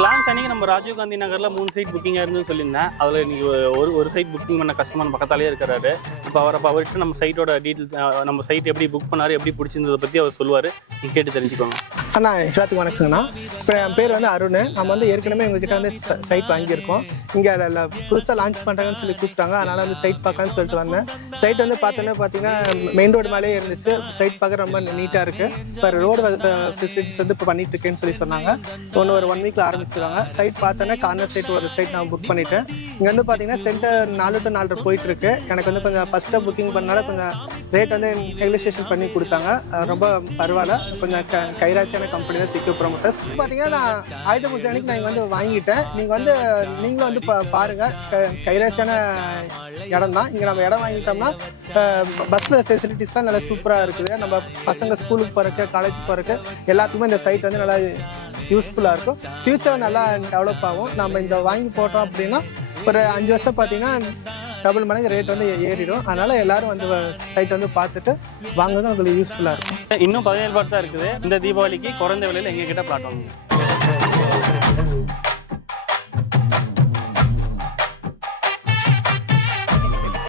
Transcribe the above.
Launch அன்னைக்கு நம்ம ராஜீவ் காந்தி நகர்ல 3 சைட் புக்கிங் ஆயிருந்துன்னு சொல்லியிருந்தேன். அதுல இன்னைக்கு ஒரு சைட் புக்கிங் பண்ண கஸ்டமர் பக்கத்தாலே இருக்காரு. இப்போ அவர்கிட்ட நம்ம சைட்டோட டீட்டெயில்ஸ், நம்ம சைட் எப்படி புக் பண்ணாரு, எப்படி பிடிச்சிருந்ததை பத்தி அவர் சொல்லுவாரு. நீங்க கேட்டு தெரிஞ்சுக்கோங்க. அண்ணா எல்லாத்துக்கும் வணக்கங்கண்ணா. இப்போ என் பேர் வந்து அருண். நம்ம வந்து ஏற்கனவே உங்ககிட்ட வந்து சைட் வாங்கியிருக்கோம். இங்கே புதுசாக லான்ச் பண்ணுறாங்கன்னு சொல்லி கூப்பிட்டாங்க. அதனால் வந்து சைட் பார்க்கலான்னு சொல்லிட்டு வந்தேன். சைட் வந்து பார்த்தீங்கன்னா மெயின் ரோடு மேலே இருந்துச்சு. சைட் பார்க்க ரொம்ப நீட்டாக இருக்குது. இப்போ ரோடு ஃபெசிலிட்டிஸ் வந்து இப்போ பண்ணிட்டு இருக்கேன்னு சொல்லி சொன்னாங்க. ஒரு 1 வீக்கில் ஆரம்பிச்சிருவாங்க. சைட் பார்த்தோன்னா கார்னர் சைட் ஒரு சைட் நான் புக் பண்ணிட்டேன். இங்கே வந்து பார்த்தீங்கன்னா சென்டர் 4 to 4 போயிட்டு இருக்கு. எனக்கு வந்து கொஞ்சம் ஃபஸ்ட்டாக புக்கிங் பண்ணனால கொஞ்சம் ரேட் வந்து நெகோசியேஷன் பண்ணி கொடுத்தாங்க. ரொம்ப பரவாயில்ல. கொஞ்சம் கைராசியான கம்பெனி தான் சிக்கு ப்ரொமோட்டர்ஸ். பார்த்தீங்கன்னா நான் ஆயுத பூஜை அன்னைக்கு நான் இங்கே வந்து வாங்கிட்டேன். நீங்களும் வந்து பாருங்கள். கைராசியான இடம் தான். இங்கே நம்ம இடம் வாங்கிட்டோம்னா பஸ்ஸில் ஃபெசிலிட்டிஸ்லாம் நல்லா சூப்பராக இருக்குது. நம்ம பசங்க ஸ்கூலுக்கு போகிறக்கு, காலேஜ் போகிறக்கு எல்லாத்துக்குமே இந்த சைட் வந்து நல்லா யூஸ்ஃபுல்லாக இருக்கும். ஃப்யூச்சர் நல்லா டெவலப் ஆகும். நம்ம இந்த வாங்கி போட்டோம் அப்படின்னா ஒரு 5 வருஷம் பார்த்தீங்கன்னா டபுள் மடங்கு ரேட் வந்து ஏறிடும். அதனால எல்லாரும் வந்து சைட் வந்து பார்த்துட்டு வாங்குறது உங்களுக்கு யூஸ்ஃபுல்லாக இருக்கும். இன்னும் 17 பார்ட் தான் இருக்குது. இந்த தீபாவளிக்கு குறைந்த விலையில் எங்ககிட்ட பிளாட் வாங்குங்க.